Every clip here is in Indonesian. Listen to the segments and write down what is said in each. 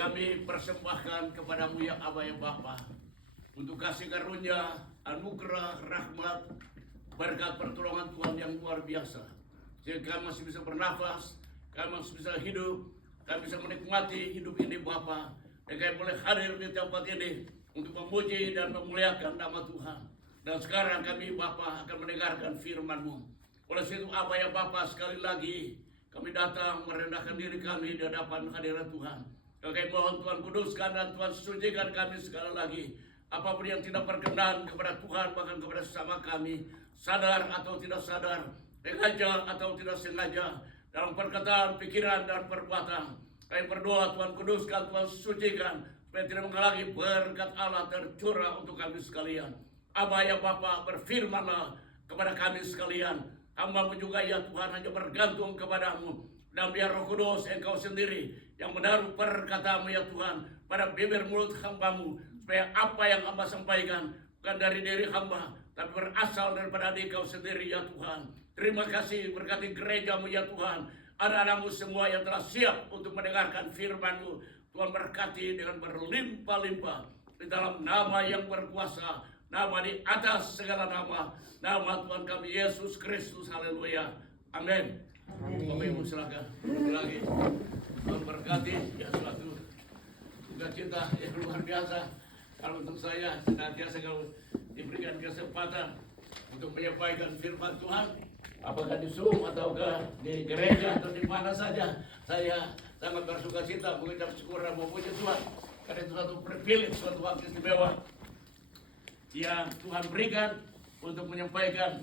kami persembahkan kepadamu yang Aba ya Bapa, untuk kasih karunia, anugerah, rahmat, berkat pertolongan Tuhan yang luar biasa, sehingga kami masih bisa bernafas, kami masih bisa hidup, kami bisa menikmati hidup ini Bapa, dan kami boleh hadir di tempat ini untuk memuji dan memuliakan nama Tuhan. Dan sekarang kami Bapa akan mendengarkan firman-Mu. Oleh situ Aba ya Bapa, sekali lagi kami datang merendahkan diri kami di hadapan hadirat Tuhan. Dan kami mohon Tuhan kuduskan dan Tuhan sucikan kami sekali lagi. Apapun yang tidak berkenan kepada Tuhan, bahkan kepada sesama kami, sadar atau tidak sadar, sengaja atau tidak sengaja, dalam perkataan, pikiran, dan perbuatan, kami berdoa Tuhan kuduskan, Tuhan sucikan, supaya tidak menghalangi berkat Allah tercurah untuk kami sekalian. Aba ya Bapa, berfirmanlah kepada kami sekalian. Hamba-Mu juga ya Tuhan hanya bergantung kepadamu. Dan biar Roh Kudus Engkau sendiri yang menaruh perkataanmu ya Tuhan pada bibir mulut hamba-Mu, supaya apa yang hamba sampaikan bukan dari diri hamba, tapi berasal daripada Engkau sendiri ya Tuhan. Terima kasih, berkati gereja-Mu ya Tuhan, anak-anak-Mu semua yang telah siap untuk mendengarkan firman-Mu. Tuhan berkati dengan berlimpah-limpah di dalam nama yang berkuasa, nama di atas segala nama, nama Tuhan kami Yesus Kristus. Haleluya, amin. Bapak Ibu silakan lagi. Tuhan berkati, ya suatu sukacita yang luar biasa. Kalau untuk saya senantiasa kalau diberikan kesempatan untuk menyampaikan firman Tuhan, apakah di Zoom ataukah di gereja atau di mana saja, saya sangat bersukacita mengucap syukur dan memuji Tuhan karena itu suatu privilege, suatu waktu istimewa yang Tuhan berikan untuk menyampaikan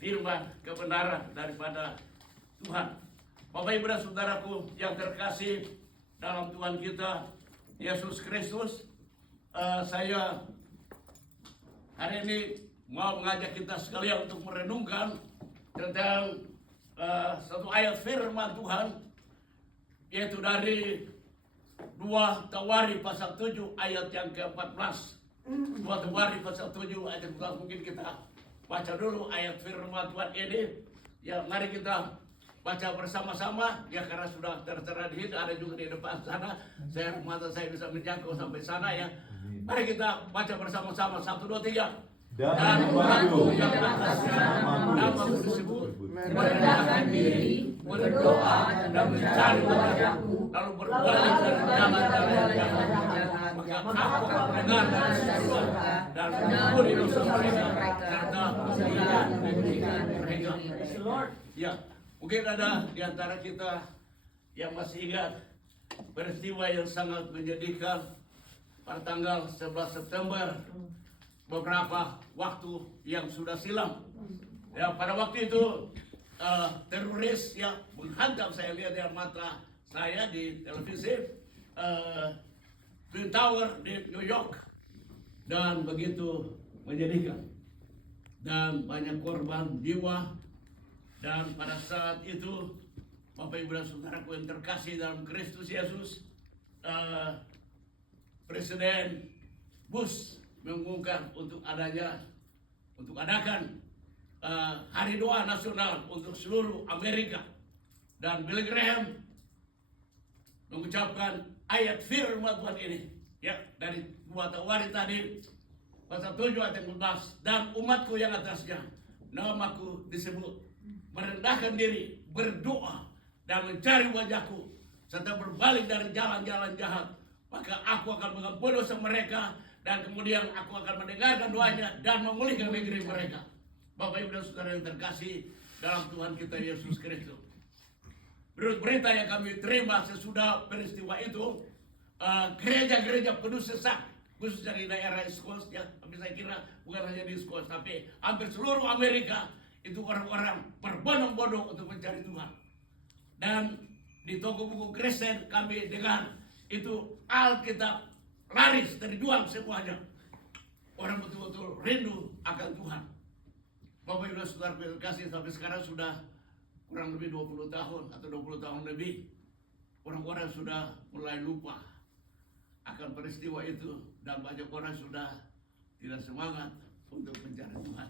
firman kebenaran daripada Tuhan. Bapak Ibu dan Saudaraku yang terkasih dalam Tuhan kita Yesus Kristus, saya hari ini mau mengajak kita sekalian untuk merenungkan tentang satu ayat firman Tuhan, yaitu dari 2 Tawari pasal 7 ayat yang ke-14. 2 Tawari pasal 7 ayat yang ke-14. Mungkin kita baca dulu ayat firman Tuhan ini. Ya, mari kita baca bersama-sama, ya, karena sudah tertera di sini, ada juga di depan sana. Mata saya bisa menjangkau sampai sana ya. Mari kita baca bersama-sama, 1, 2, 3. Dan waktu yang atasnya nama-Mu disebut, merendahkan diri, berdoa dan mencari wajah-Mu, lalu berbalik dari jalan-jalan jahat, maka Aku akan mendengar dari surga dan mengampuni dosa mereka serta memulihkan negeri mereka. Ya, mungkin ada di antara kita yang masih ingat peristiwa yang sangat menyedihkan pada tanggal 11 September beberapa waktu yang sudah silam. Ya, pada waktu itu teroris yang menghantam, saya lihat dengan mata saya di televisi, Twin Tower di New York, dan begitu menyedihkan dan banyak korban jiwa. Dan pada saat itu Bapak Ibu dan Saudaraku yang terkasih dalam Kristus Yesus, Presiden Bush mengumumkan untuk adakan hari doa nasional untuk seluruh Amerika, dan Billy Graham mengucapkan ayat firman Tuhan ini, ya, dari 2 Tawari tadi pasal 7 ayat 14. Dan umatku yang atasnya namaku disebut, merendahkan diri, berdoa dan mencari wajahku, serta berbalik dari jalan-jalan jahat, maka Aku akan mengampuni dosa mereka, dan kemudian Aku akan mendengarkan doanya dan memulihkan negeri mereka. Bapak Ibu dan Saudara yang terkasih dalam Tuhan kita Yesus Kristus, menurut berita yang kami terima sesudah peristiwa itu, gereja-gereja penuh sesak, khususnya di daerah East Coast, ya, tapi saya kira bukan hanya di East Coast, tapi hampir seluruh Amerika itu orang-orang berbondong-bondong untuk mencari Tuhan. Dan di toko buku Kristen kami dengar itu Alkitab laris dari jual semuanya. Orang betul-betul rindu akan Tuhan. Bapak Ibu dan Saudara terkasih, sampai sekarang sudah kurang lebih 20 tahun atau 20 tahun lebih, orang-orang sudah mulai lupa akan peristiwa itu, dan banyak orang sudah tidak semangat untuk mencari Tuhan.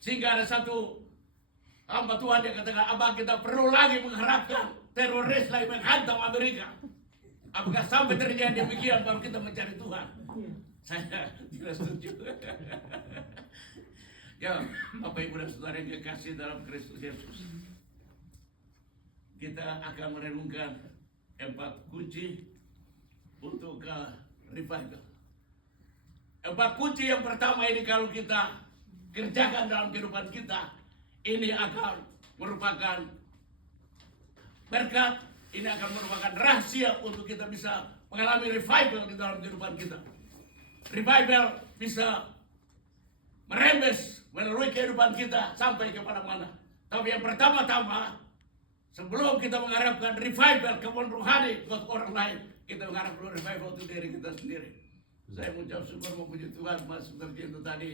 Sehingga ada satu hamba Tuhan yang katakan, apa kita perlu lagi mengharapkan teroris lagi menghantam Amerika? Apakah sampai terjadi demikian baru kita mencari Tuhan? Saya tidak setuju. Ya, Bapak Ibu dan Saudara yang kekasih dalam Kristus Yesus, kita akan merenungkan 4 kunci untuk revival. 4 kunci yang pertama ini kalau kita kerjakan dalam kehidupan kita, ini akan merupakan berkat, ini akan merupakan rahasia untuk kita bisa mengalami revival di dalam kehidupan kita. Revival bisa merembes melalui kehidupan kita sampai kepada mana. Tapi yang pertama-tama, sebelum kita mengharapkan revival kebun rohani buat orang lain, kita mengharapkan revival untuk diri kita sendiri. Saya mengucap syukur memuji Tuhan, Mas Sutarji itu tadi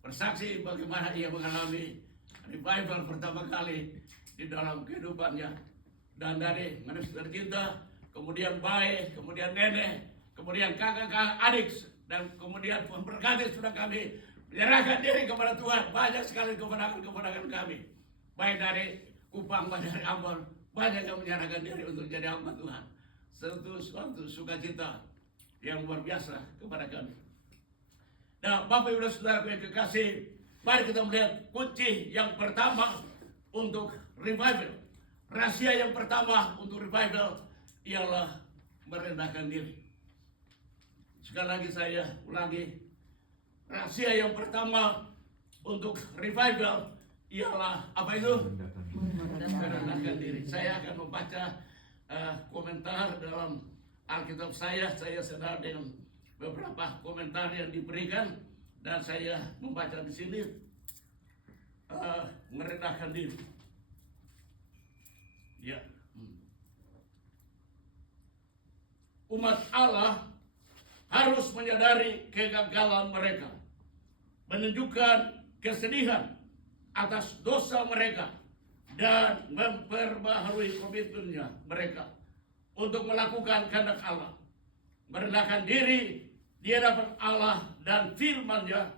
bersaksi bagaimana ia mengalami revival pertama kali di dalam kehidupannya. Dan dari manusia tercinta, kemudian baik, kemudian nenek, kemudian kakak-kakak adik, dan kemudian Tuhan berkati sudah kami menyerahkan diri kepada Tuhan. Banyak sekali kemenangan-kemenangan kami, baik dari Kupang, baik dari Ambon, banyak yang menyerahkan diri untuk jadi hamba Tuhan. Suatu sukacita yang luar biasa kepada kami. Nah, Bapak Ibu dan Saudara yang kekasih, mari kita melihat kunci yang pertama untuk revival. Rahasia yang pertama untuk revival ialah merendahkan diri. Sekali lagi saya ulangi, rahasia yang pertama untuk revival ialah apa itu? Merendahkan diri. Saya akan membaca komentar dalam Alkitab saya sedang dengan beberapa komentar yang diberikan dan saya membaca di sini merendahkan diri. Ya. Umat Allah harus menyadari kegagalan mereka, menunjukkan kesedihan atas dosa mereka, dan memperbaharui komitmennya mereka untuk melakukan kehendak Allah. Merendahkan diri di hadapan Allah dan firman-Nya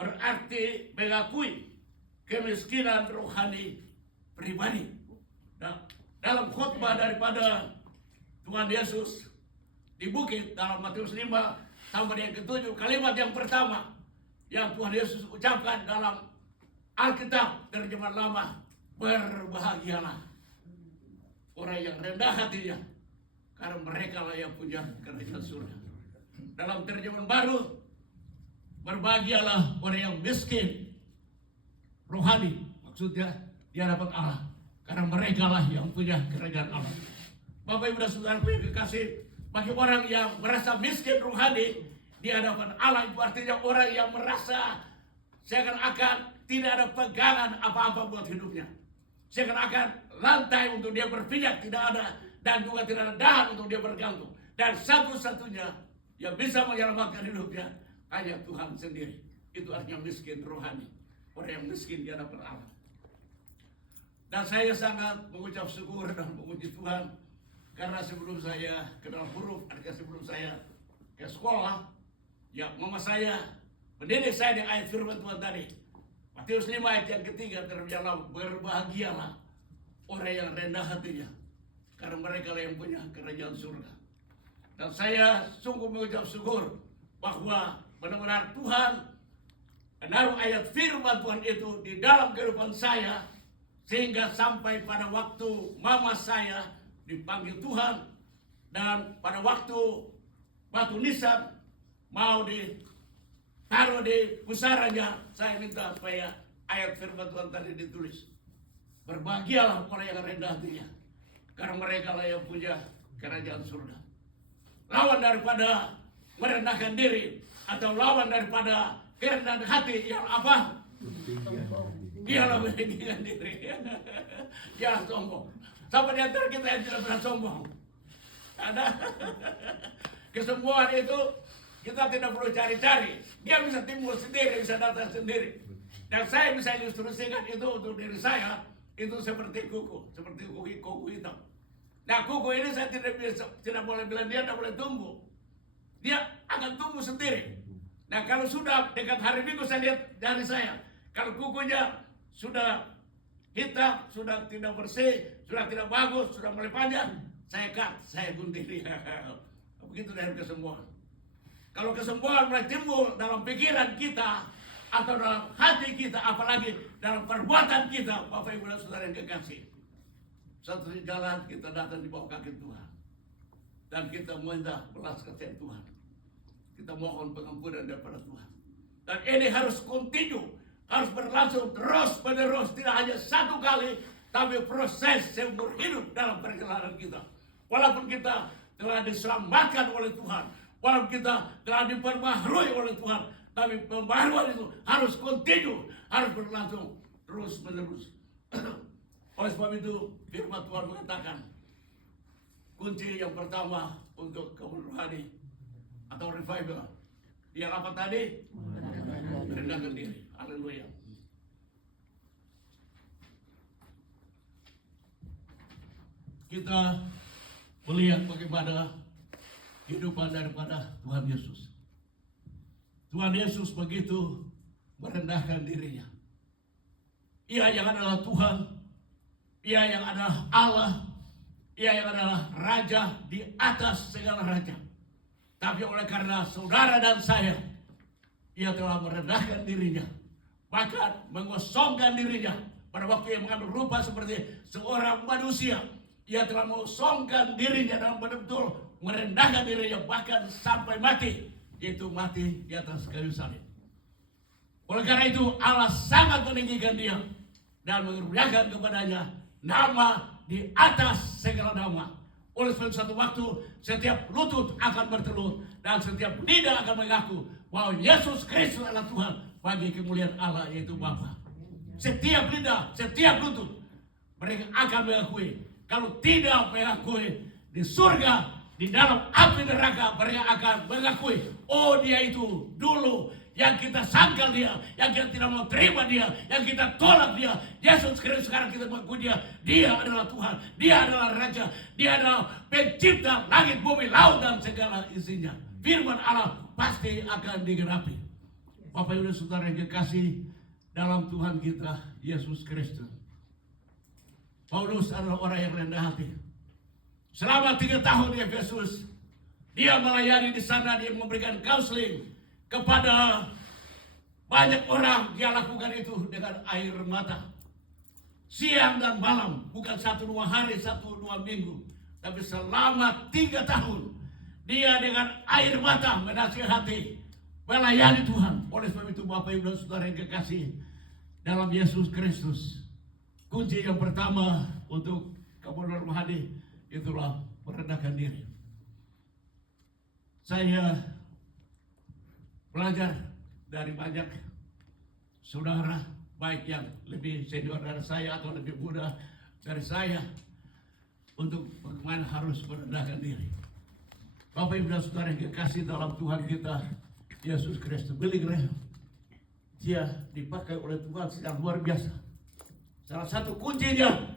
berarti mengakui kemiskinan rohani pribadi. Nah, dalam khotbah daripada Tuhan Yesus di bukit dalam Matius 5 sampai yang ke-7, kalimat yang pertama yang Tuhan Yesus ucapkan dalam Alkitab terjemahan lama, berbahagialah orang yang rendah hatinya, karena mereka lah yang punya kerajaan surga. Dalam terjemahan baru, berbahagialah orang yang miskin rohani, maksudnya di hadapan Allah, karena mereka lah yang punya kerajaan Allah. Bapak Ibu dan Saudara yang kekasih, bagi orang yang merasa miskin rohani di hadapan Allah, itu artinya orang yang merasa seakan-akan tidak ada pegangan apa-apa buat hidupnya. Seakan-akan lantai untuk dia berpijak tidak ada, dan juga tidak ada dahan untuk dia bergantung. Dan satu-satunya yang bisa menyelamatkan hidupnya hanya Tuhan sendiri. Itu artinya miskin rohani, orang yang miskin di hadapan Allah. Dan saya sangat mengucap syukur dan memuji Tuhan, karena sebelum saya kenal huruf, artinya sebelum saya ke sekolah, ya mama saya mendidik saya di ayat firman Tuhan tadi. Matius 5 ayat yang ketiga, terjemahan berbahagialah orang yang rendah hatinya, karena mereka lah yang punya kerajaan surga. Dan saya sungguh mengucap syukur bahwa benar-benar Tuhan menaruh ayat firman Tuhan itu di dalam kehidupan saya, sehingga sampai pada waktu mama saya dipanggil Tuhan, dan pada waktu batu nisan mau ditaruh di pusaranya, saya minta supaya ayat firman Tuhan tadi ditulis. Berbahagialah orang yang rendah hatinya, karena mereka lah yang punya kerajaan surga. Lawan daripada merendahkan diri atau lawan daripada kerendahan hati yang apa? Ialah meninggikan diri. Jangan sombong. Sampai di antara kita yang tidak pernah sombong. Ada kesombongan itu kita tidak perlu cari-cari. Dia bisa timbul sendiri, bisa datang sendiri. Dan saya bisa ilustrasikan itu untuk diri saya, itu seperti kuku hitam. Nah, kuku ini saya tidak boleh bilang dia tidak boleh tumbuh. Dia akan tumbuh sendiri. Nah, kalau sudah dekat hari Minggu saya lihat dari saya, kalau kukunya sudah hitam, sudah tidak bersih, sudah tidak bagus, sudah mulai panjang, saya gunting dia. begitu dengan kesembuhan. Kalau kesembuhan mulai timbul dalam pikiran kita atau dalam hati kita, apalagi dalam perbuatan kita, Bapak Ibu dan Saudara yang kekasih, satu jalan kita datang di bawah kaki Tuhan dan kita minta belas kasihan Tuhan. Kita mohon pengampunan daripada Tuhan. Dan ini harus continue, harus berlangsung terus menerus, tidak hanya satu kali, tapi proses seumur hidup dalam perjalanan kita. Walaupun kita telah diselamatkan oleh Tuhan, walaupun kita telah diperbaharui oleh Tuhan, tapi pembaharuan itu harus continue, harus berlangsung terus menerus. Oleh sebab itu firman Tuhan mengatakan kunci yang pertama untuk kehidupan rohani atau revival yang apa tadi? Merendahkan diri. Haleluya. Kita melihat bagaimana kehidupan daripada Tuhan Yesus. Tuhan Yesus begitu merendahkan dirinya. Ia yang adalah Tuhan, Ia yang adalah Allah, Ia yang adalah Raja di atas segala raja. Tapi oleh karena saudara dan saya, Ia telah merendahkan dirinya, bahkan mengosongkan dirinya. Pada waktu Ia mengambil rupa seperti seorang manusia, Ia telah mengosongkan dirinya dalam betul-betul merendahkan dirinya, bahkan sampai mati, yaitu mati di atas kayu salib. Oleh karena itu Allah sangat meninggikan dia dan mengaruniakan kepadanya nama di atas segala nama. Oleh sebab satu waktu setiap lutut akan bertelut dan setiap lidah akan mengaku bahwa Yesus Kristus adalah Tuhan bagi kemuliaan Allah, yaitu Bapa. Setiap lidah, setiap lutut mereka akan mengakui. Kalau tidak mengakui, di surga, di dalam api neraka mereka akan mengakui, oh dia itu dulu yang kita sangkal dia, yang kita tidak mau terima dia, yang kita tolak dia. Yesus Kristus sekarang kita mengakui dia. Dia adalah Tuhan, dia adalah Raja, dia adalah pencipta langit, bumi, laut dan segala isinya. Firman Allah pasti akan digenapi. Bapak Ibu Saudara yang kekasih dalam Tuhan kita Yesus Kristus, Paulus adalah orang yang rendah hati. Selama 3 tahun di Efesus, dia melayani di sana, dia memberikan counseling kepada banyak orang. Dia lakukan itu dengan air mata, siang dan malam, bukan 1-2 hari, 1-2 minggu, tapi selama 3 tahun dia dengan air mata menasihati, melayani Tuhan. Oleh sebab itu Bapak Ibu dan Saudara yang kekasih dalam Yesus Kristus, kunci yang pertama untuk kemuliaan rohani itulah merendahkan diri. Saya belajar dari banyak saudara, baik yang lebih senior dari saya atau lebih muda dari saya, untuk bagaimana harus merendahkan diri. Bapak Ibu dan Saudara yang kekasih dalam Tuhan kita Yesus Kristus, Billy Graham, dia dipakai oleh Tuhan secara luar biasa. Salah satu kuncinya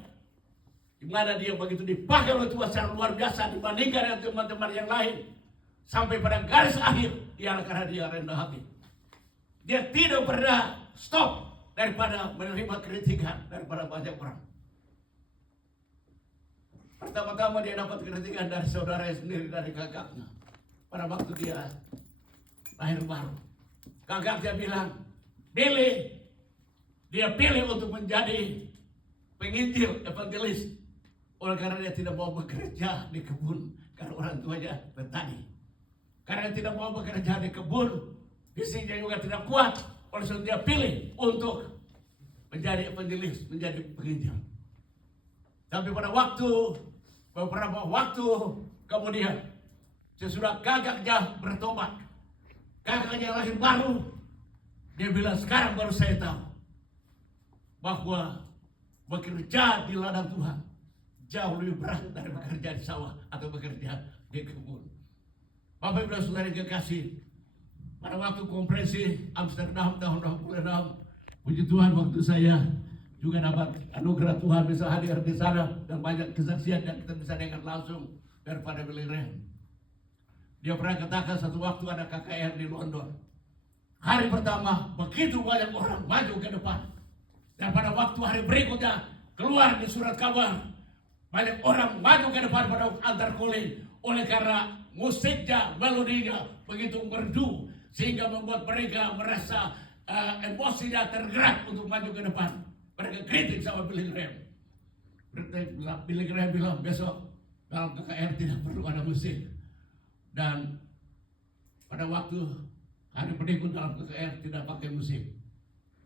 di mana dia begitu dipakai oleh Tuhan secara luar biasa dibandingkan dengan teman-teman yang lain, sampai pada garis akhir ialah karena dia rendah hati. Dia tidak pernah stop daripada menerima kritikan daripada banyak orang. Pertama-tama dia dapat kritikan dari saudaranya sendiri, dari kakaknya. Pada waktu dia lahir baru, kakaknya bilang, Billy, dia pilih untuk menjadi penginjil, evangelis, oleh karena dia tidak mau bekerja di kebun, karena orang tuanya petani. Karena tidak mau bekerja di kebun, fisiknya juga tidak kuat, oleh sebab dia pilih untuk menjadi evangelis, menjadi penginjil. Tapi pada beberapa waktu kemudian, sesudah kakaknya bertobat, kakaknya lahir baru, dia bilang, sekarang baru saya tahu bahwa bekerja di ladang Tuhan jauh lebih berat dari bekerja di sawah atau bekerja di kebun. Bapak Ibu dan Saudara yang kekasih, pada waktu konferensi Amsterdam tahun 2006, puji Tuhan waktu saya juga dapat anugerah Tuhan bisa hadir di sana dan banyak kesaksian yang kita bisa dengar langsung daripada Billy Graham. Dia pernah katakan satu waktu ada KKR di London. Hari pertama begitu banyak orang maju ke depan, dan pada waktu hari berikutnya keluar di surat kabar banyak orang maju ke depan pada antar calling oleh karena musiknya, melodinya begitu merdu sehingga membuat mereka merasa emosinya tergerak untuk maju ke depan. Mereka kritik sama Billy Graham. Billy Graham bilang besok dalam KKR tidak perlu ada musik. Dan pada waktu hari berikut dalam KKR tidak pakai musik.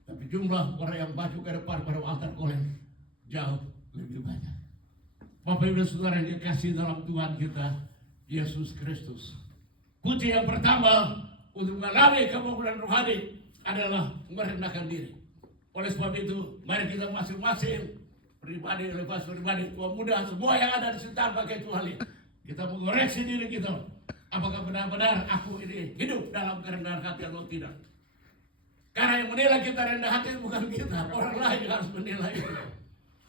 Tapi jumlah orang yang maju ke depan pada altar kolen jauh lebih banyak. Bapak Ibu Saudara yang dikasihi dalam Tuhan kita Yesus Kristus. Kunci yang pertama untuk mengalami kebangunan rohani adalah merendahkan diri. Oleh sebab itu, mari kita masing-masing pribadi lepas pribadi, tua muda, semua yang ada di sekitar pakai Tuhan ini. Kita mengoreksi diri kita. Apakah benar-benar aku ini hidup dalam kerendahan hati atau tidak? Karena yang menilai kita rendah hati bukan kita, orang lain harus menilai itu.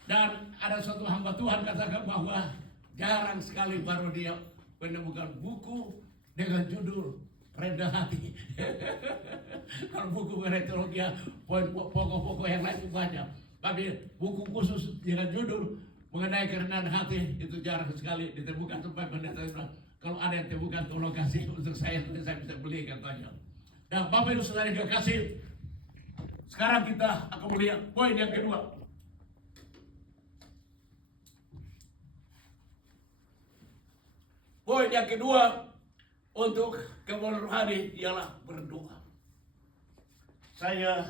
Dan ada suatu hamba Tuhan katakan bahwa jarang sekali baru dia menemukan buku dengan judul rendah hati. Kalau buku mengenai teologi, pokok-pokok yang lain itu banyak. Tapi buku khusus dengan judul mengenai kerendahan hati itu jarang sekali ditemukan. Sampai pendeta bilang, kalau ada yang temukan tolong kasih untuk saya bisa beli katanya. Dan Bapak Ibu Saudara yang kasih, sekarang kita akan melihat poin yang kedua. Poin yang kedua untuk kebangunan rohani ialah berdoa. Saya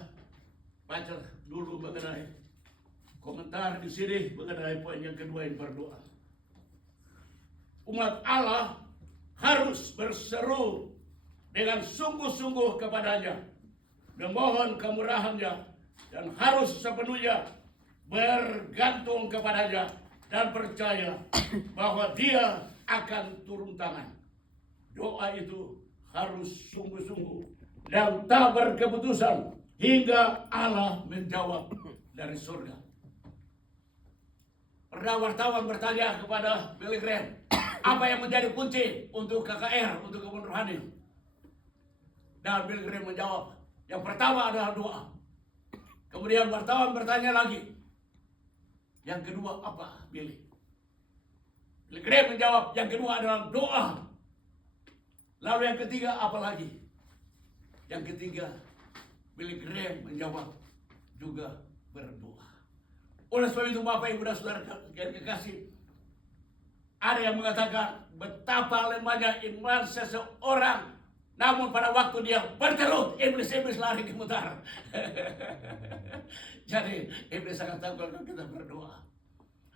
baca dulu mengenai komentar di sini mengenai poin yang kedua yang berdoa. Umat Allah harus berseru dengan sungguh-sungguh kepadanya, memohon kemurahannya, dan harus sepenuhnya bergantung kepadanya dan percaya bahwa Dia akan turun tangan. Doa itu harus sungguh-sungguh dan tak berkeputusan hingga Allah menjawab dari surga. Pernah wartawan bertanya kepada Billy Graham, apa yang menjadi kunci untuk KKR, untuk kebangunan rohani? Dan Billy Graham menjawab, yang pertama adalah doa. Kemudian wartawan bertanya lagi, yang kedua apa, Billy? Billy Graham menjawab, yang kedua adalah doa. Lalu yang ketiga apa lagi? Yang ketiga, Billy Graham menjawab juga berdoa. Oleh sebab itu Bapak Ibu dan Saudara yang kekasih, ada yang mengatakan betapa lemahnya iman seseorang, namun pada waktu dia berterut, iblis lari gemetar. Jadi iblis sangat tahu kalau kita berdoa.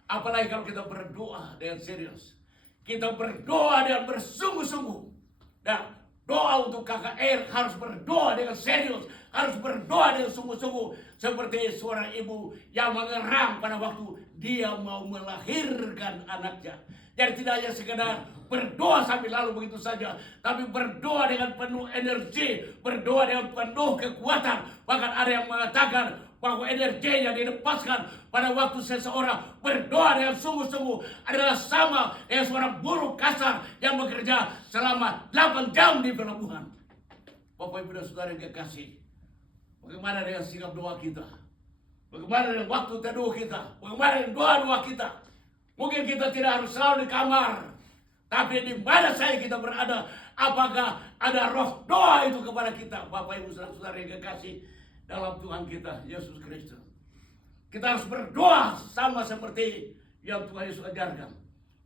Apalagi kalau kita berdoa dengan serius. Kita berdoa dengan bersungguh-sungguh. Nah, doa untuk KKR harus berdoa dengan serius, harus berdoa dengan sungguh-sungguh, seperti seorang ibu yang mengerang pada waktu dia mau melahirkan anaknya. Jadi tidak hanya sekedar berdoa sambil lalu begitu saja, tapi berdoa dengan penuh energi, berdoa dengan penuh kekuatan. Bahkan ada yang mengatakan bahwa energi yang dilepaskan pada waktu seseorang berdoa dengan sungguh-sungguh adalah sama dengan seorang buruh kasar yang bekerja selama 8 jam di pelabuhan. Bapak Ibu dan Saudara yang kekasih, bagaimana dengan sikap doa kita? Bagaimana dengan waktu teduh kita? Bagaimana dengan doa-doa kita? Mungkin kita tidak harus selalu di kamar, tapi di mana saja kita berada, apakah ada roh doa itu kepada kita? Bapak Ibu Saudara yang kekasih dalam Tuhan kita Yesus Kristus, kita harus berdoa sama seperti yang Tuhan Yesus ajarkan.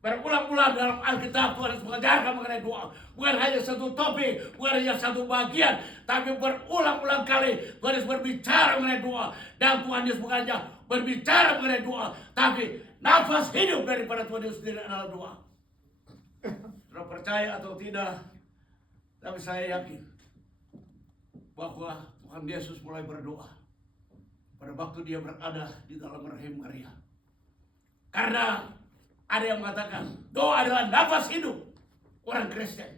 Berulang-ulang dalam Alkitab Tuhan Yesus mengajarkan mengenai doa. Bukan hanya satu topik, bukan hanya satu bagian, tapi berulang-ulang kali Tuhan Yesus berbicara mengenai doa. Dan Tuhan Yesus bukan hanya berbicara mengenai doa, tapi nafas hidup daripada Tuhan Yesus sendiri adalah doa. Saudara percaya atau tidak, tapi saya yakin bahwa Tuhan Yesus mulai berdoa pada waktu dia berada di dalam rahim Maria. Karena ada yang mengatakan doa adalah nafas hidup orang Kristen.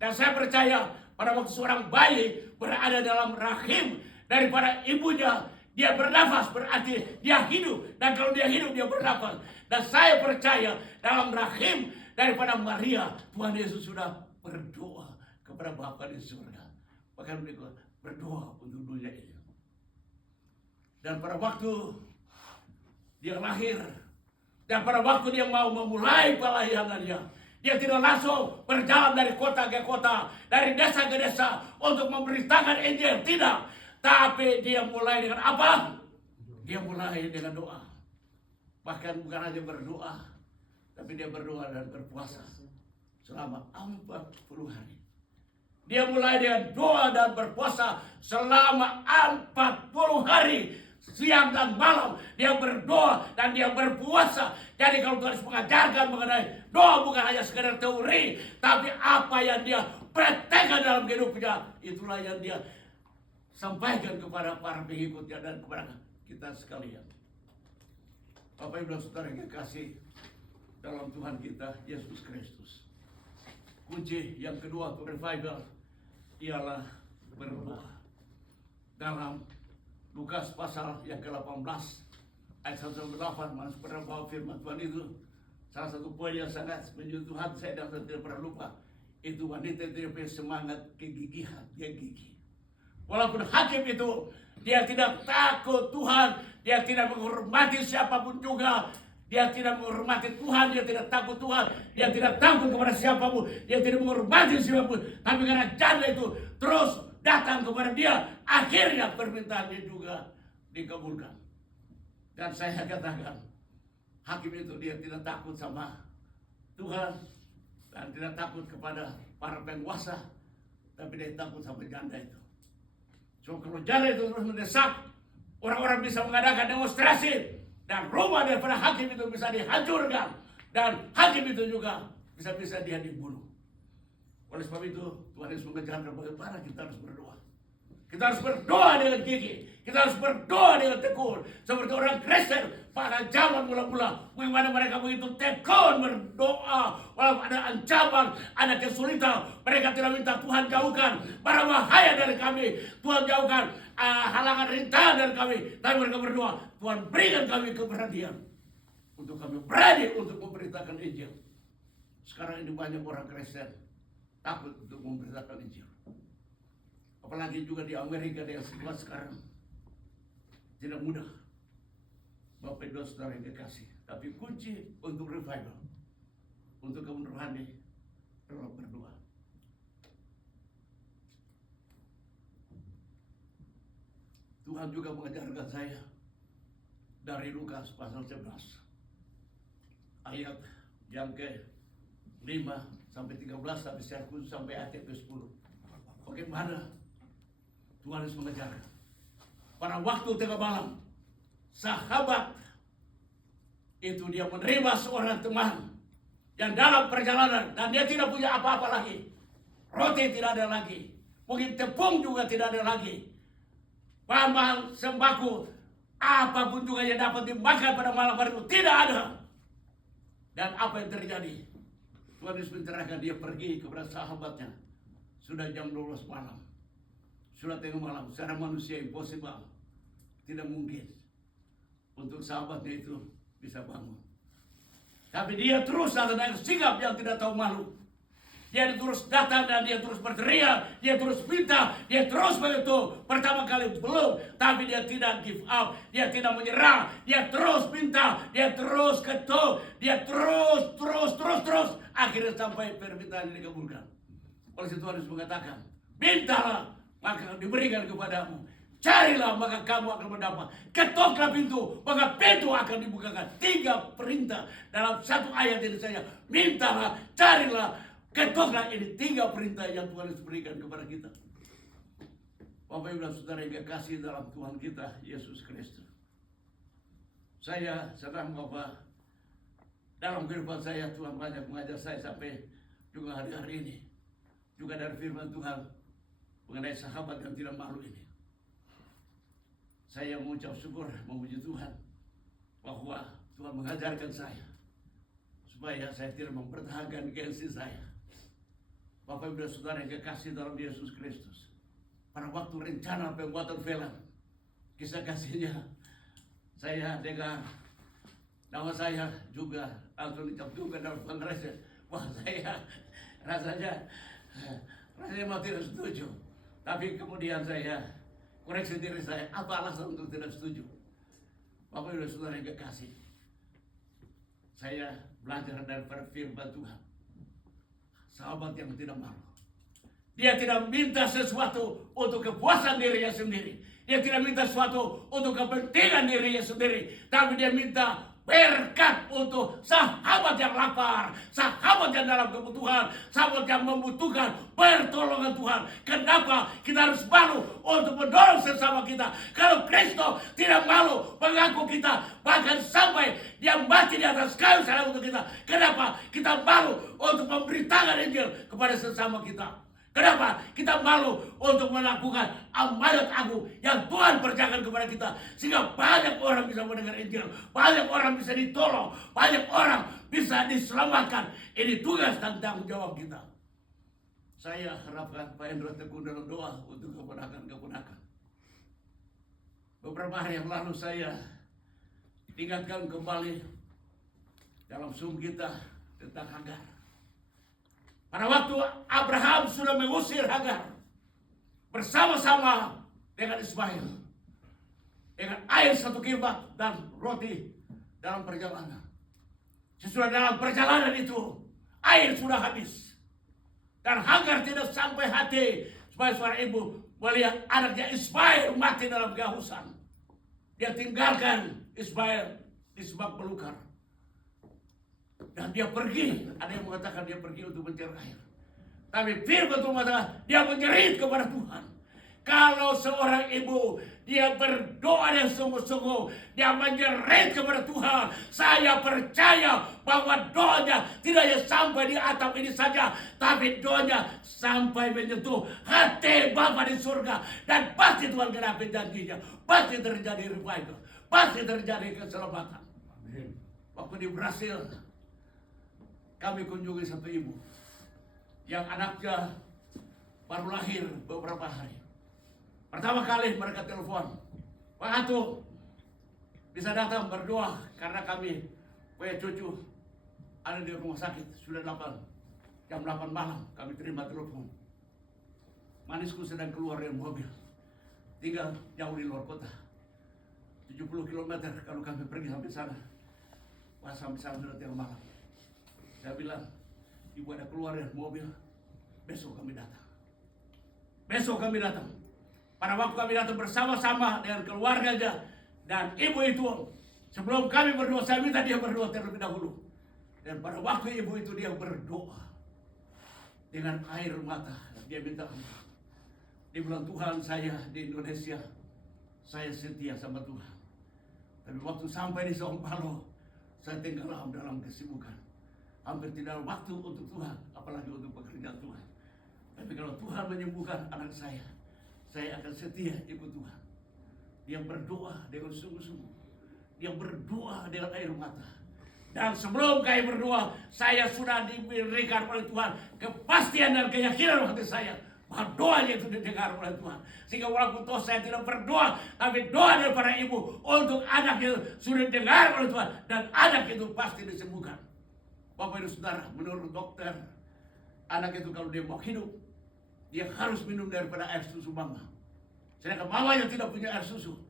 Dan saya percaya pada waktu seorang bayi berada dalam rahim daripada ibunya, dia bernafas, berarti dia hidup. Dan kalau dia hidup, dia bernafas. Dan saya percaya dalam rahim daripada Maria, Tuhan Yesus sudah berdoa kepada Bapa di surga. Bahkan berdoa untuk dunia ini. Dan pada waktu dia lahir, dan pada waktu dia mau memulai pelayanannya, Dia tidak langsung berjalan dari kota ke kota, dari desa ke desa untuk memberitakan Injil. Tidak. Tapi dia mulai dengan apa? Dia mulai dengan doa. Bahkan bukan hanya berdoa, tapi dia berdoa dan berpuasa selama 40 hari. Dia mulai dengan doa dan berpuasa selama 40 hari. Siang dan malam dia berdoa dan dia berpuasa. Jadi kalau Tuhan mengajarkan mengenai doa bukan hanya sekedar teori, tapi apa yang dia praktekkan dalam hidupnya, itulah yang dia sampaikan kepada para pengikutnya dan kepada kita sekalian. Bapak Ibu dan Saudara yang kekasih dalam Tuhan kita Yesus Kristus, kunci yang kedua untuk revival ialah berdoa. Dalam Lukas pasal yang ke-18 ayat 1-8, mana pernah bawa firman Tuhan itu, salah satu poin yang sangat menyentuh hati saya dan saya tidak pernah lupa. Itu wanita itu punya semangat kegigihan, dia gigih. Walaupun hakim itu dia tidak takut Tuhan, dia tidak menghormati siapapun juga, dia tidak menghormati Tuhan, dia tidak takut Tuhan, dia tidak takut kepada siapapun, dia tidak menghormati siapapun. Tapi karena janda itu terus datang kepada dia, akhirnya permintaannya juga dikabulkan. Dan saya katakan, hakim itu dia tidak takut sama Tuhan dan tidak takut kepada para penguasa, tapi dia takut sama janda itu. So kalau janda itu terus mendesak, orang-orang bisa mengadakan demonstrasi dan rumah daripada hakim itu bisa dihancurkan dan hakim itu juga bisa-bisa dia dibunuh. Oleh sebab itu Tuhan Yesus mengajarkan bagaimana kita harus berdoa. Kita harus berdoa dengan gigih. Kita harus berdoa dengan tekun. Seperti orang Kristen pada zaman mula-mula, bagaimana mereka begitu tekun berdoa. Walaupun ada ancaman, ada kesulitan, mereka tidak minta Tuhan jauhkan bara bahaya dari kami. Tuhan jauhkan halangan rintangan dari kami. Tapi mereka berdoa, Tuhan berikan kami keberanian untuk kami berani untuk memberitakan Injil. Sekarang ini banyak orang Kristen takut untuk memberitakan Injil. Apalagi juga di Amerika yang situasi sekarang tidak mudah. Bapak Ibu Saudara yang kekasih, tapi kunci untuk revival, untuk kemenangan rohani adalah berdoa. Tuhan juga mengajarkan saya dari Lukas pasal 11 ayat yang ke-5 sampai 13, tapi secara khusus sampai ayat ke-10. Bagaimana Tuhan Yesus mengajarkan pada waktu tengah malam, sahabat itu dia menerima seorang teman yang dalam perjalanan dan dia tidak punya apa-apa lagi. Roti tidak ada lagi, mungkin tepung juga tidak ada lagi. Bahan-bahan sembako apapun juga yang dapat dimakan pada malam hari itu tidak ada. Dan apa yang terjadi? Tuhan Yesus mencerahkan, dia pergi kepada sahabatnya. Sudah jam 12 malam. Sudah tengah malam. Secara manusia impossible. Tidak mungkin untuk sahabatnya itu bisa bangun. Tapi dia terus dengan sikap yang tidak tahu malu. Dia terus datang dan dia terus berteriak, dia terus minta, dia terus begitu. Pertama kali belum, tapi dia tidak give up, dia tidak menyerah, dia terus minta, dia terus ketuk, dia terus. Akhirnya sampai permintaan ini dikabulkan. Oleh itu Tuhan Yesus mengatakan, mintalah maka diberikan kepadamu. Carilah maka kamu akan mendapat. Ketoklah pintu maka pintu akan dibukakan. 3 perintah dalam satu ayat ini saja. Mintalah, carilah, ketoklah. Ini 3 perintah yang Tuhan Yesus berikan kepada kita. Bapak Ibu dan Saudara yang kekasih dalam Tuhan kita Yesus Kristus. Saya senang bahwa dalam kehidupan saya Tuhan banyak mengajar saya sampai juga hari-hari ini. Juga dari firman Tuhan mengenai sahabat yang tidak malu ini. Saya mengucap syukur, memuji Tuhan bahwa Tuhan mengajarkan saya supaya saya tidak mempertahankan gengsi saya. Bapak Ibu dan Saudara yang kekasih dalam Yesus Kristus, pada waktu rencana pembuatan film, kisah kasihnya, saya dengar nama saya juga langsung dicap juga dalam kongres. Wah, saya rasanya mau tidak setuju. Tapi kemudian saya koreksi diri saya, apa alasan untuk tidak setuju? Bapak Ibu Saudara yang kekasih, saya belajar dari firman Tuhan sahabat yang tidak malu. Dia tidak minta sesuatu untuk kepuasan dirinya sendiri. Dia tidak minta sesuatu untuk kepentingan dirinya sendiri. Tapi dia minta berkat untuk sahabat yang lapar, sahabat yang dalam kebutuhan, sahabat yang membutuhkan pertolongan Tuhan. Kenapa kita harus malu untuk menolong sesama kita? Kalau Kristus tidak malu mengaku kita, bahkan sampai dia mati di atas kayu salib untuk kita. Kenapa kita malu untuk memberitakan Injil kepada sesama kita? Kenapa kita malu untuk melakukan amanat agung yang Tuhan percayakan kepada kita, sehingga banyak orang bisa mendengar Injil, banyak orang bisa ditolong, banyak orang bisa diselamatkan. Ini tugas dan tanggung jawab kita. Saya harapkan Pak Hendro tekun dalam doa untuk keponakan-keponakan. Beberapa hari yang lalu saya ingatkan kembali dalam Zoom kita tentang Hagar. Pada waktu Abraham sudah mengusir Hagar bersama-sama dengan Ismail, dengan air satu kirbat dan roti dalam perjalanan. Sesudah dalam perjalanan itu air sudah habis, dan Hagar tidak sampai hati sebagai seorang ibu melihat anaknya Ismail mati dalam kehausan. Dia tinggalkan Ismail di semak belukar. Dan dia pergi, ada yang mengatakan dia pergi untuk mencari air. Tapi firman Tuhan mengatakan dia menjerit kepada Tuhan. Kalau seorang ibu dia berdoa dengan sungguh-sungguh, dia menjerit kepada Tuhan, saya percaya bahwa doanya tidak hanya sampai di atap ini saja, tapi doanya sampai menyentuh hati Bapa di surga. Dan pasti Tuhan genapi janjinya, pasti terjadi revival, pasti terjadi keselamatan. Waktu di Brasil, kami kunjungi satu ibu yang anaknya baru lahir beberapa hari. Pertama kali mereka telepon, Pak Atu bisa datang berdoa karena kami punya cucu ada di rumah sakit. Sudah jam 8 malam kami terima telepon. Manisku sedang keluar dari mobil, tinggal jauh di luar kota, 70 km kalau kami pergi sampai sana. Wah, sampai sana sudah tengah malam. Saya bilang, ibu ada keluar dari mobil, besok kami datang. Besok kami datang. Pada waktu kami datang bersama-sama dengan keluarganya dan ibu itu, sebelum kami berdoa, saya minta dia berdoa terlebih dahulu. Dan pada waktu ibu itu dia berdoa dengan air mata. Dia minta ampun. Dia bilang, Tuhan, saya di Indonesia, saya setia sama Tuhan. Tapi waktu sampai di Sao Paulo, saya tenggelam dalam kesibukan. Hampir tidak ada waktu untuk Tuhan, apalagi untuk pekerjaan Tuhan. Tapi kalau Tuhan menyembuhkan anak saya akan setia ikut Tuhan. Dia berdoa dengan sungguh-sungguh. Dia berdoa dengan air mata. Dan sebelum kami berdoa, saya sudah diberikan oleh Tuhan kepastian dan keyakinan hati saya bahwa doanya itu didengar oleh Tuhan. Sehingga walaupun toh saya tidak berdoa, tapi doa daripada ibu untuk anak itu sudah didengar oleh Tuhan. Dan anak itu pasti disembuhkan. Bapak Ibu Saudara, menurut dokter, anak itu kalau dia mau hidup, dia harus minum daripada air susu mama. Sedangkan mama yang tidak punya air susu.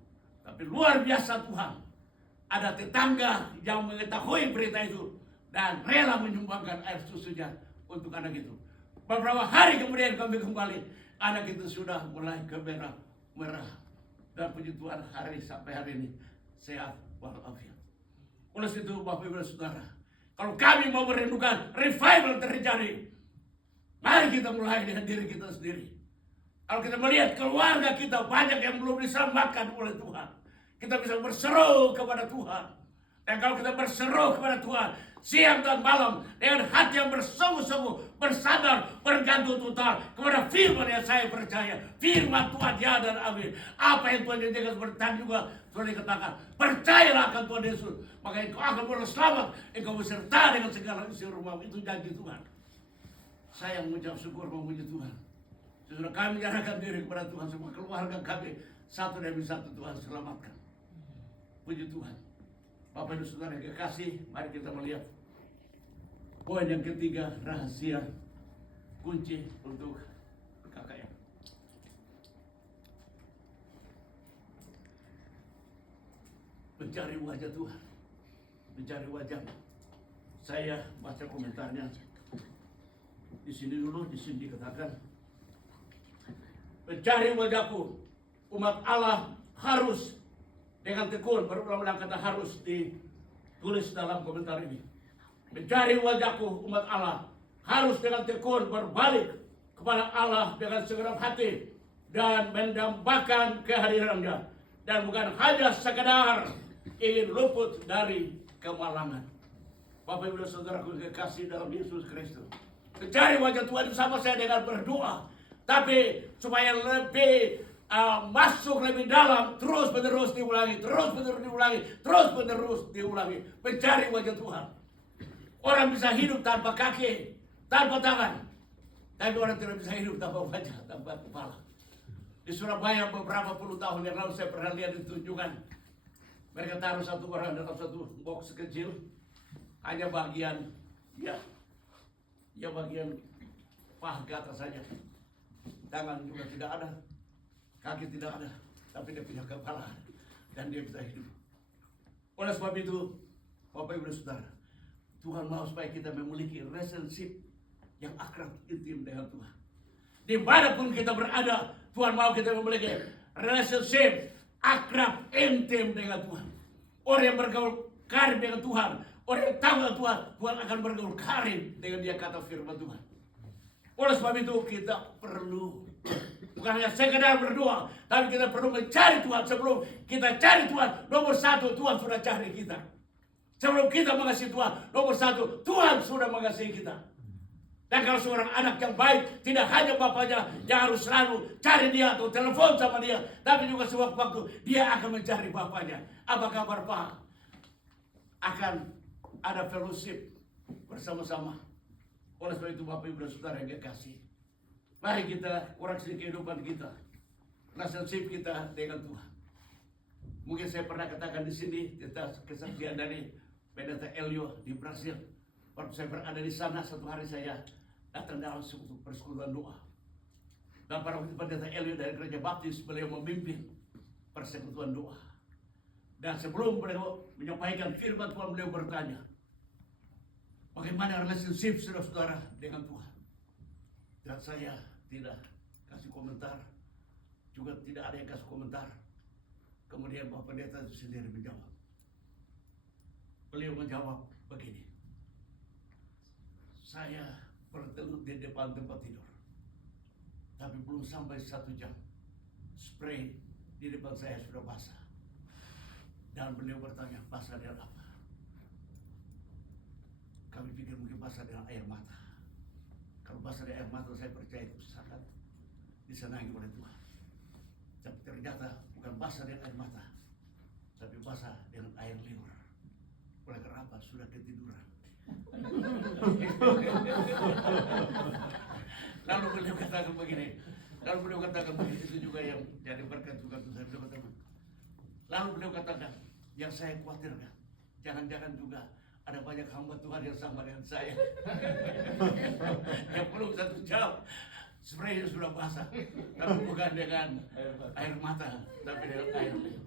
Tapi luar biasa Tuhan. Ada tetangga yang mengetahui berita itu dan rela menyumbangkan air susunya untuk anak itu. Beberapa hari kemudian kami kembali, anak itu sudah mulai kemerah. Dan puji Tuhan, hari sampai hari ini sehat walafiat. Oleh itu Bapak Ibu Saudara, kalau kami mau merindukan revival terjadi, mari kita mulai dengan diri kita sendiri. Kalau kita melihat keluarga kita banyak yang belum diselamatkan oleh Tuhan, kita bisa berseru kepada Tuhan. Dan kalau kita berseru kepada Tuhan siang dan malam dengan hati yang bersungguh-sungguh, bersandar, bergantung total kepada firman yang saya percaya, firman Tuhan ya dan amin. Apa yang Tuhan janjikan seperti tadi juga sudah dikatakan, percayalah akan Tuhan Yesus, maka engkau akan boleh selamat, engkau beserta dengan segala isi rumahmu. Itu janji Tuhan. Saya mengucap syukur memuji Tuhan. Sesudah kami menyerahkan diri kepada Tuhan, semua keluarga kami satu demi satu Tuhan selamatkan. Puji Tuhan. Bapak dan Saudara yang kekasih, mari kita melihat poin yang ketiga, rahasia kunci untuk KKR. Mencari wajah Tuhan, mencari wajah. Saya baca komentarnya Di sini dulu, di sini dikatakan, mencari wajahku, umat Allah harus dengan tekun. Berulang-ulang kata harus ditulis dalam komentar ini. Mencari wajahku, umat Allah harus dengan tekun berbalik kepada Allah dengan segenap hati dan mendambakan kehadirannya, dan bukan hanya sekedar ingin luput dari kemalangan. Bapak Ibu dan Saudaraku kekasih dalam Yesus Kristus, mencari wajah Tuhan itu sama saya dengan berdoa, tapi supaya lebih masuk lebih dalam, terus menerus diulangi, mencari wajah Tuhan. Orang bisa hidup tanpa kaki, tanpa tangan, tapi orang tidak bisa hidup tanpa wajah, tanpa kepala. Di Surabaya beberapa puluh tahun yang lalu saya pernah lihat di tunjungan, mereka taruh satu orang dalam satu box kecil, hanya bagian bagian paha ke atas saja, tangan juga tidak ada, kaki tidak ada, tapi dia punya kepala dan dia bisa hidup. Oleh sebab itu, Bapak Ibu dan Saudara, Tuhan mau supaya kita memiliki relationship yang akrab intim dengan Tuhan. Dimanapun kita berada, Tuhan mau kita memiliki relationship akrab intim dengan Tuhan. Orang yang bergaul karib dengan Tuhan, orang yang tahu dengan Tuhan, Tuhan akan bergaul karib dengan dia, kata firman Tuhan. Oleh sebab itu kita perlu bukan hanya sekedar berdoa, tapi kita perlu mencari Tuhan. Sebelum kita cari Tuhan, nomor satu, Tuhan sudah cari kita. Sebelum kita mengasihi Tuhan, nomor satu, Tuhan sudah mengasihi kita. Dan kalau seorang anak yang baik, tidak hanya bapaknya yang harus selalu cari dia atau telepon sama dia, tapi juga sewaktu-waktu dia akan mencari bapaknya. Apa kabar Pak? Akan ada fellowship bersama-sama. Oleh sebab itu Bapak Ibu dan Saudara yang kekasih, mari kita koreksi kehidupan kita, relationship kita dengan Tuhan. Mungkin saya pernah katakan di sini tentang kesaksian dari Pendeta Elio di Brasil. Waktu saya berada di sana, satu hari saya datang dalam persekutuan doa. Dan pada waktu Pendeta Elio dari Gereja Baptis, beliau memimpin persekutuan doa. Dan sebelum beliau menyampaikan firman Tuhan, beliau bertanya, bagaimana relationship saudara-saudara dengan Tuhan? Dan saya tidak kasih komentar, juga tidak ada yang kasih komentar. Kemudian Bapak Pendeta itu sendiri menjawab. Beliau menjawab begini, saya bertelut di depan tempat tidur, tapi belum sampai 1 jam, spray di depan saya sudah basah. Dan beliau bertanya, basah dengan apa? Kami pikir mungkin basah dengan air mata. Kalau basah dengan air mata, saya percaya itu sangat disenangi oleh Tuhan. Tapi ternyata bukan basah dengan air mata, tapi basah dengan air liur. Oleh karena apa? Sudah ketiduran. Lalu beliau katakan begini, itu juga yang jadi berkat juga untuk saya. Beliau katakan, lalu beliau katakan, yang saya khawatirkan, jangan-jangan juga ada banyak hamba Tuhan yang sama dengan saya, yang belum 1 jam spraynya sudah basah, tapi bukan dengan air mata, tapi dengan air liur.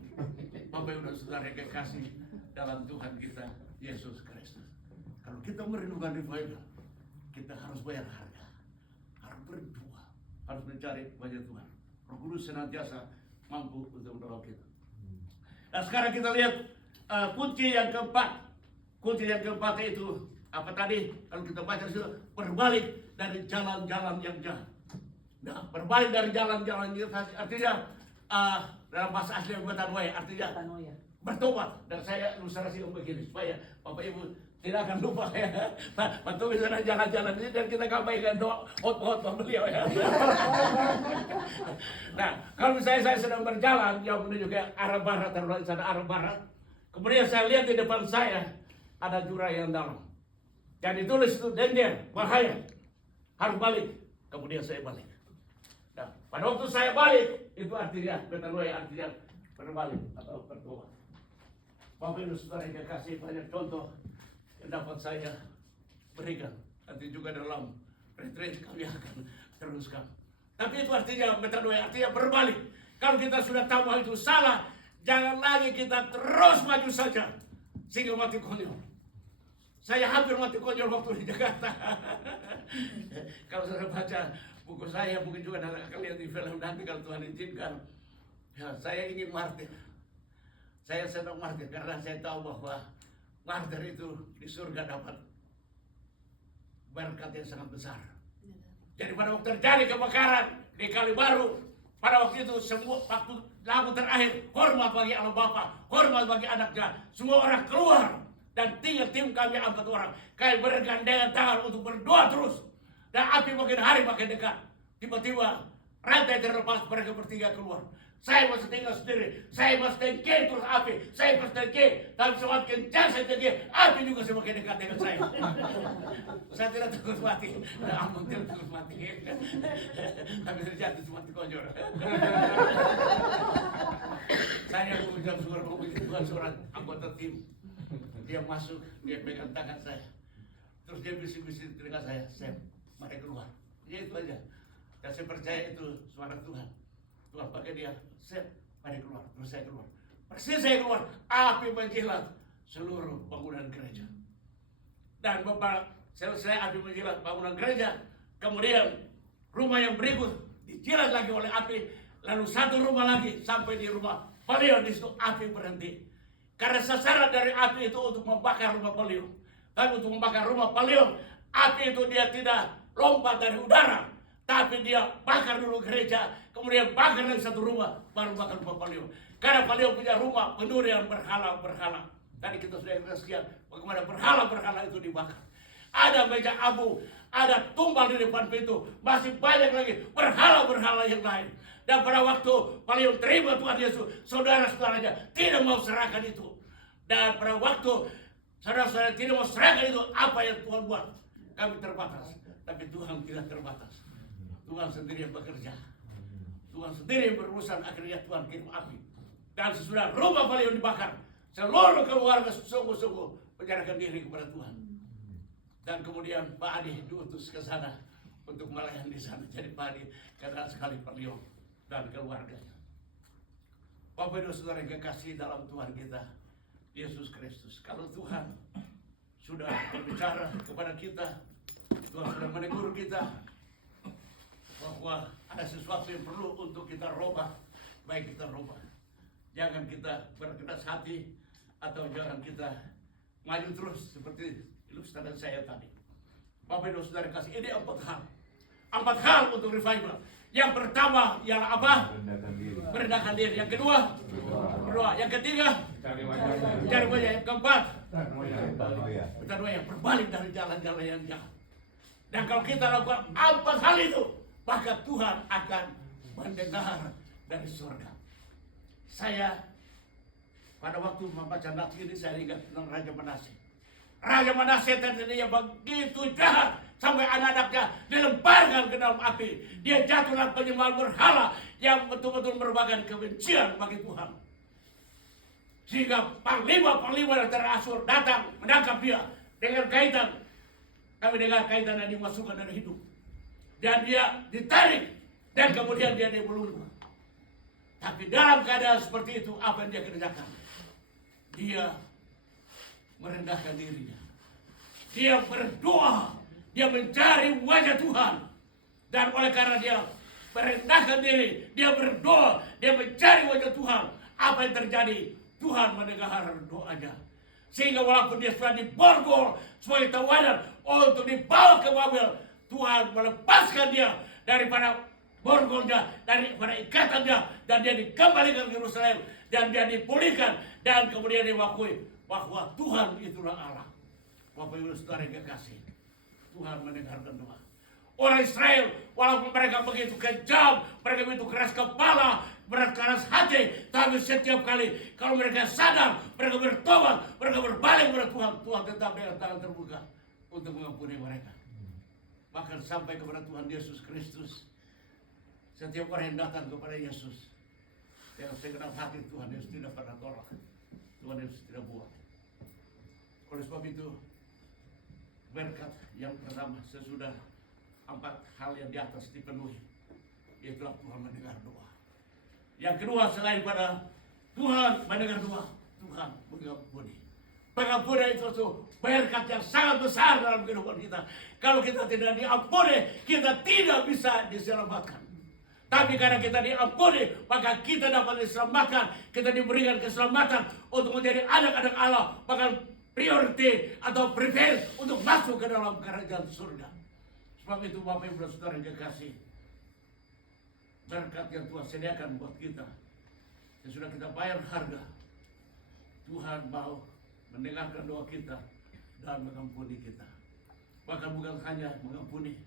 Bapak Ibu dan Saudara yang kekasih dalam Tuhan kita Yesus Kristus, kalau kita merindukan revival, kita harus bayar harga, harus berdoa, harus mencari wajah Tuhan. Roh Kudus senantiasa mampu untuk menolong kita. Nah sekarang kita lihat kunci yang keempat. Kunci yang keempat itu apa tadi? Kalau kita baca di situ, berbalik dari jalan-jalan yang jahat. Nah, berbalik dari jalan-jalan yang jahat artinya dalam bahasa asli yang metanoia, artinya bertobat. Dan saya ilustrasi begini supaya Bapak Ibu tidak akan lupa ya. Waktu misalnya jalan-jalan ini dan kita sampaikan doa hot beliau ya. Nah, kalau misalnya saya sedang berjalan yang menuju ke arah barat, taruhlah di sana arah barat, kemudian saya lihat di depan saya ada jurang yang dalam. Dan ditulis itu danger, bahaya, harus balik. Kemudian saya balik. Nah, pada waktu saya balik, itu artinya metanoia, artinya berbalik atau bertobat. Bapak Ibu Saudara yang kasih banyak contoh yang dapat saya berikan. Nanti juga dalam retreat kami akan teruskan. Tapi itu artinya metanoia, artinya berbalik. Kalau kita sudah tahu hal itu salah, jangan lagi kita terus maju saja sehingga mati konyol. Saya hampir mati konyol waktu di Jakarta. Kalau saudara baca buku saya, mungkin juga akan lihat di film nanti kalau Tuhan izinkan. Ya, saya ingin martir. Saya senang martir karena saya tahu bahwa martir itu di surga dapat berkat yang sangat besar. Jadi pada waktu terjadi kebakaran di Kalibaru, pada waktu itu semua waktu lagu terakhir, hormat bagi Allah Bapa, hormat bagi anaknya, semua orang keluar dan tinggal tim kami 4 orang. Kami bergandengan tangan untuk berdoa terus. Dan api makin hari makin dekat. Tiba-tiba rantai terlepas, mereka bertiga keluar. Saya masih tinggal sendiri, saya masih tengking terus api, saya masih tengking, tapi semakin kencang saya tengking, api juga semakin dekat dengan saya. Saya tidak takut mati, ampun tidak takut mati. Tapi terjadi mati konyol. Saya mengucap suara memuji Tuhan, seorang anggota tim. Dia masuk, dia pegang tangan saya. Terus dia bisik-bisik telinga saya, Sam, mari keluar. Ya itu aja. Dan saya percaya itu suara Tuhan. Tuhan pakai dia, Sam, mari keluar. Terus saya keluar. Persis saya keluar, api menjilat seluruh bangunan gereja. Dan Bapak selesai api menjilat bangunan gereja. Kemudian rumah yang berikut dijilat lagi oleh api. Lalu satu rumah lagi sampai di rumah beliau, di situ api berhenti. Karena sasaran dari api itu untuk membakar rumah beliau. Tapi untuk membakar rumah beliau, api itu dia tidak lompat dari udara, tapi dia bakar dulu gereja, kemudian bakar lagi satu rumah, baru bakar rumah beliau. Karena beliau punya rumah penuh dengan berhala-berhala. Tadi kita sudah saksikan bagaimana berhala-berhala itu dibakar. Ada meja abu, ada tumbal di depan pintu, masih banyak lagi berhala-berhala yang lain. Dan pada waktu beliau terima Tuhan Yesus, saudara-saudaranya tidak mau serahkan itu. Dan pada waktu saudara-saudara tidak mau serahkan itu, apa yang Tuhan buat? Kami terbatas, tapi Tuhan tidak terbatas. Tuhan sendiri yang bekerja. Tuhan sendiri yang berurusan, akhirnya Tuhan kirim api. Dan sesudah rumah beliau dibakar, seluruh keluarga sungguh-sungguh menyerahkan diri kepada Tuhan. Dan kemudian Pak Adi diutus ke sana untuk melayani di sana. Jadi Pak Adi kenal sekali beliau dan keluarganya. Bapak Ibu Saudara yang kekasih dalam Tuhan kita Yesus Kristus, kalau Tuhan sudah berbicara kepada kita, Tuhan sudah menegur kita bahwa ada sesuatu yang perlu untuk kita robah, baik kita robah. Jangan kita berkeras hati atau jangan kita maju terus seperti ilustrasi saya tadi. Bapak Ibu Saudara kasih, ini 4 hal. 4 hal untuk revival. Yang pertama ialah apa? Merendahkan diri. Yang kedua, berdoa. Yang ketiga, cari wajah. Yang keempat, metanoia, berbalik dari jalan-jalan yang jahat. Dan kalau kita lakukan 4 hal itu, maka Tuhan akan mendengar dari surga. Saya pada waktu membaca nats ini, saya ingat tentang Raja Manasye. Raja Manasye tadinya begitu jahat sampai anak-anaknya dilemparkan ke dalam api. Dia jatuh dalam penyembahan berhala yang betul-betul merupakan kebencian bagi Tuhan. Sehingga panglima-panglima yang terasur datang menangkap dia dengan kaitan. Kami dengar kaitan yang dimasukkan dari hidup. Dan dia ditarik dan kemudian dia dibelunggu. Tapi dalam keadaan seperti itu, apa yang dia kerjakan? Dia merendahkan dirinya. Dia berdoa, dia mencari wajah Tuhan. Dan oleh karena dia merendahkan diri, dia berdoa, dia mencari wajah Tuhan. Apa yang terjadi? Tuhan mendengar doanya. Sehingga walaupun dia sudah diborgol sebagai tawanan untuk dibawa ke Babel, Tuhan melepaskan dia daripada borgolnya, daripada ikatannya, dan dia dikembalikan ke Yerusalem, dan dia dipulihkan, dan kemudian diakui bahwa Tuhan itulah Allah. Bapak Ibu Saudara yang kekasih, Tuhan mendengarkan doa. Orang Israel, walaupun mereka begitu kejam, mereka begitu keras kepala, mereka keras hati, tapi setiap kali kalau mereka sadar, mereka bertobat, mereka berbalik kepada Tuhan, Tuhan tetap dengan tangan terbuka untuk mengampuni mereka. Bahkan sampai kepada Tuhan Yesus Kristus, setiap orang yang datang kepada Yesus dengan segenap hati, Tuhan Yesus tidak pernah tolak, Tuhan Yesus tidak buang. Oleh sebab itu, berkat yang pertama sesudah 4 hal yang di atas dipenuhi, itulah Tuhan mendengar doa. Yang kedua, selain pada Tuhan mendengar doa, Tuhan mengampuni. Pengampunan itu berkat yang sangat besar dalam kehidupan kita. Kalau kita tidak diampuni, kita tidak bisa diselamatkan. Tapi karena kita diampuni, maka kita dapat diselamatkan. Kita diberikan keselamatan untuk menjadi anak-anak Allah. Bahkan priority atau prepare untuk masuk ke dalam kerajaan surga. Sebab itu Bapak Ibu dan Saudara yang kekasih, berkat yang Tuhan sediakan buat kita, yang sudah kita bayar harga, Tuhan mau mendengarkan doa kita dan mengampuni kita. Bahkan bukan hanya mengampuni,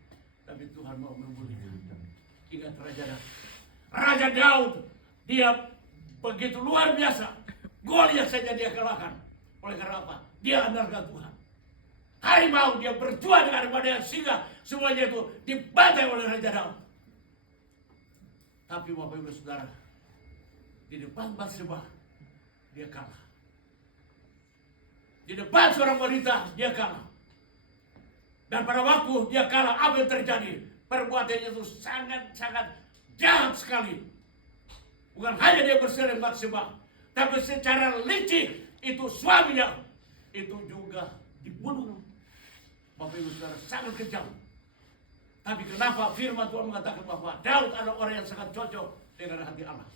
tapi Tuhan mau memulihkan. Ingat Raja Daud, dia begitu luar biasa. Goliat saja dia kalahkan. Oleh karena apa? Dia andalkan Tuhan. Harimau dia berjuang dengan harimau singa, semuanya itu dibantai oleh Raja Daud. Tapi Bapak Ibu Saudara, di depan Batseba dia kalah. Di depan seorang wanita dia kalah. Dan pada waktu dia kalah, apa yang terjadi? Perbuatannya itu sangat-sangat jahat sekali. Bukan hanya dia berselingkuh dengan Batseba, tapi secara licik itu suaminya itu juga dibunuh. Bapak Ibu Saudara, sangat kejam. Tapi kenapa firman Tuhan mengatakan bahwa Daud adalah orang yang sangat cocok dengan hati Allah?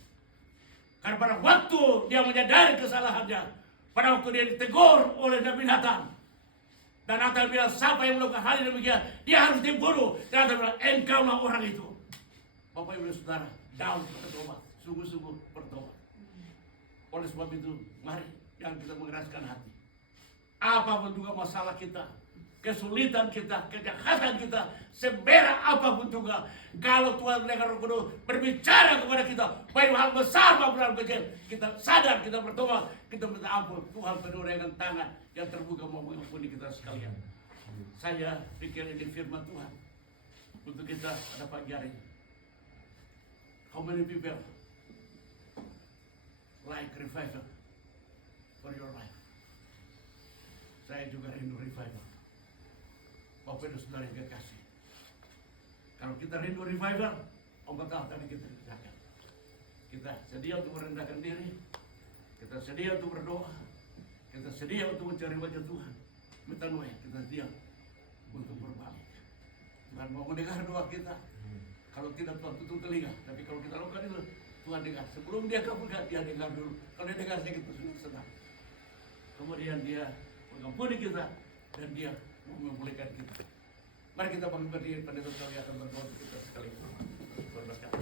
Karena pada waktu dia menyadari kesalahannya, pada waktu dia ditegur oleh Nabi Nathan, dan Nathan bilang, siapa yang melakukan hal yang demikian, dia harus dibunuh. Dan Nathan bilang, engkaulah orang itu. Bapak Ibu Saudara, Daud bertobat, sungguh-sungguh bertobat. Oleh sebab itu, mari yang kita mengeraskan hati. Apapun juga masalah kita, kesulitan kita, kejahatan kita, semerah apapun juga, kalau Tuhan mendengar Roh Kudus berbicara kepada kita, baik hal besar maupun hal kecil, kita sadar, kita bertobat, kita minta ampun. Tuhan penuh dengan tangan yang terbuka mau mengampuni kita sekalian. Saya pikir ini firman Tuhan untuk kita pada pagi hari ini. How many people like revival for your life? Saya juga rindu revival. Bapak dan Saudara yang kekasih, kalau kita rindu revival, Allah tadi kita kerjakan. Kita sedia untuk merendahkan diri, kita sedia untuk berdoa, kita sedia untuk mencari wajah Tuhan. Metanoia, kita sedia untuk berbalik. Tuhan mau mendengar doa kita. Kalau tidak, Tuhan tutup telinga. Tapi kalau kita lakukan itu, Tuhan dengar. Sebelum dia kabulkan, dia dengar dulu. Kalau dia dengar sedikit, itu senang. Kemudian dia mengampuni kita dan dia memulihkan kita. Mari kita bangkit berdiri, pendeta sekalian akan berdoa kita sekali. Berberkat.